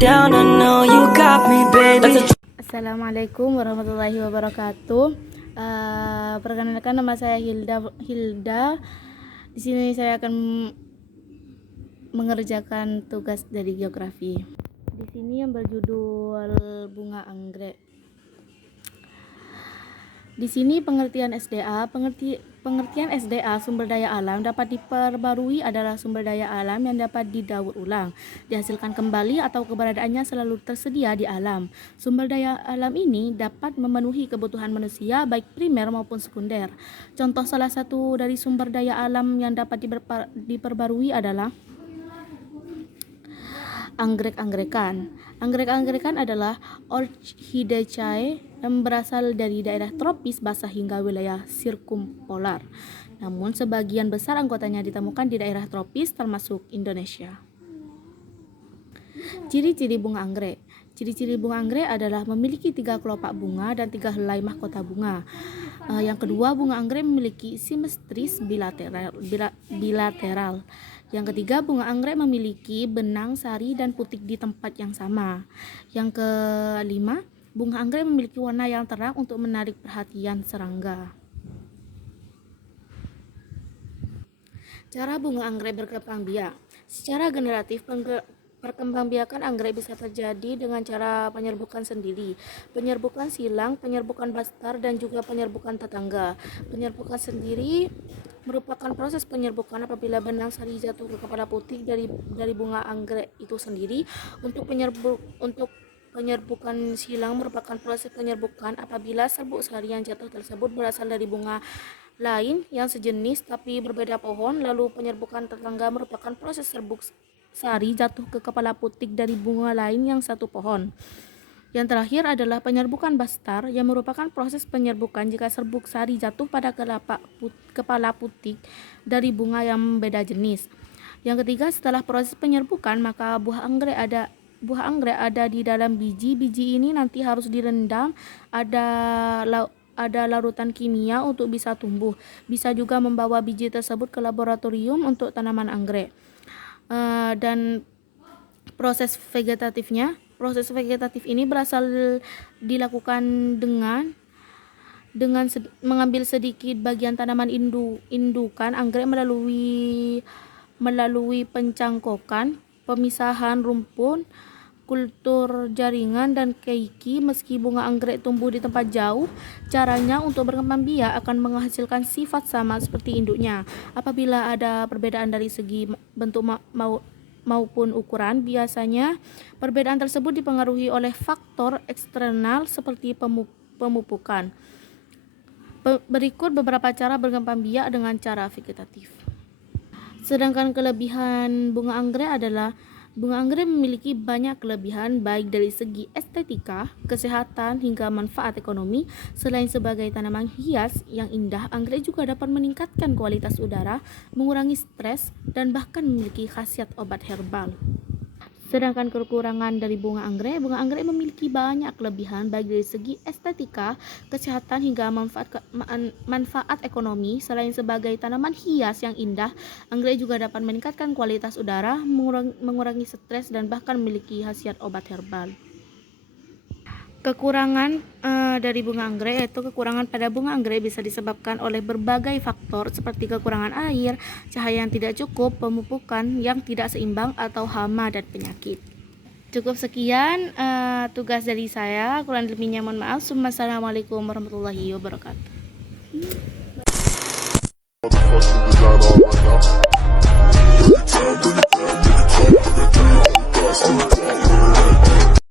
down, I know you got me, baby. Assalamualaikum warahmatullahi wabarakatuh. Perkenalkan, nama saya Hilda. Di sini saya akan mengerjakan tugas dari geografi. Di sini yang berjudul bunga anggrek. Di sini pengertian SDA sumber daya alam dapat diperbarui adalah sumber daya alam yang dapat didaur ulang, dihasilkan kembali atau keberadaannya selalu tersedia di alam. Sumber daya alam ini dapat memenuhi kebutuhan manusia baik primer maupun sekunder. Contoh salah satu dari sumber daya alam yang dapat diperbarui adalah anggrek-anggekan. Anggrek-anggekan adalah Orchidaceae yang berasal dari daerah tropis basah hingga wilayah sirkumpolar. Namun sebagian besar anggotanya ditemukan di daerah tropis termasuk Indonesia. Ciri-ciri bunga anggrek. Ciri-ciri bunga anggrek adalah memiliki 3 kelopak bunga dan 3 helai mahkota bunga. Yang kedua, bunga anggrek memiliki simetris bilateral. Yang ketiga, bunga anggrek memiliki benang, sari, dan putik di tempat yang sama. Yang kelima, bunga anggrek memiliki warna yang terang untuk menarik perhatian serangga. Cara bunga anggrek berkembang biak. Secara generatif, perkembangbiakan anggrek bisa terjadi dengan cara penyerbukan sendiri, penyerbukan silang, penyerbukan bastar, dan juga penyerbukan tetangga. Penyerbukan sendiri merupakan proses penyerbukan apabila benang sari jatuh ke kepala putik dari bunga anggrek itu sendiri. Untuk penyerbukan silang merupakan proses penyerbukan apabila serbuk sari yang jatuh tersebut berasal dari bunga lain yang sejenis tapi berbeda pohon. Lalu penyerbukan tetangga merupakan proses serbuk sari jatuh ke kepala putik dari bunga lain yang satu pohon. Yang terakhir adalah penyerbukan bastar, yang merupakan proses penyerbukan jika serbuk sari jatuh pada kepala putik dari bunga yang beda jenis. Yang ketiga, setelah proses penyerbukan, maka buah anggrek ada di dalam biji. Biji ini nanti harus direndam, ada larutan kimia untuk bisa tumbuh. Bisa juga membawa biji tersebut ke laboratorium untuk tanaman anggrek. Dan proses vegetatif ini dilakukan dengan mengambil sedikit bagian tanaman indukan anggrek melalui pencangkokan, pemisahan rumpun, kultur jaringan, dan keiki. Meski bunga anggrek tumbuh di tempat jauh, caranya untuk berkembang biak akan menghasilkan sifat sama seperti induknya. Apabila ada perbedaan dari segi bentuk maupun ukuran, biasanya perbedaan tersebut dipengaruhi oleh faktor eksternal seperti pemupukan. Berikut beberapa cara berkembang biak dengan cara vegetatif. Sedangkan kelebihan bunga anggrek adalah bunga anggrek memiliki banyak kelebihan baik dari segi estetika, kesehatan, hingga manfaat ekonomi. Selain sebagai tanaman hias yang indah, anggrek juga dapat meningkatkan kualitas udara, mengurangi stres, dan bahkan memiliki khasiat obat herbal. Sedangkan kekurangan dari bunga anggrek memiliki banyak kelebihan baik dari segi estetika, kesehatan, hingga manfaat ekonomi. Selain sebagai tanaman hias yang indah, anggrek juga dapat meningkatkan kualitas udara, mengurangi stres, dan bahkan memiliki khasiat obat herbal. Kekurangan dari bunga anggrek yaitu kekurangan pada bunga anggrek bisa disebabkan oleh berbagai faktor seperti kekurangan air, cahaya yang tidak cukup, pemupukan yang tidak seimbang, atau hama dan penyakit. Cukup sekian tugas dari saya. Kurang lebihnya mohon maaf. Wassalamualaikum warahmatullahi wabarakatuh.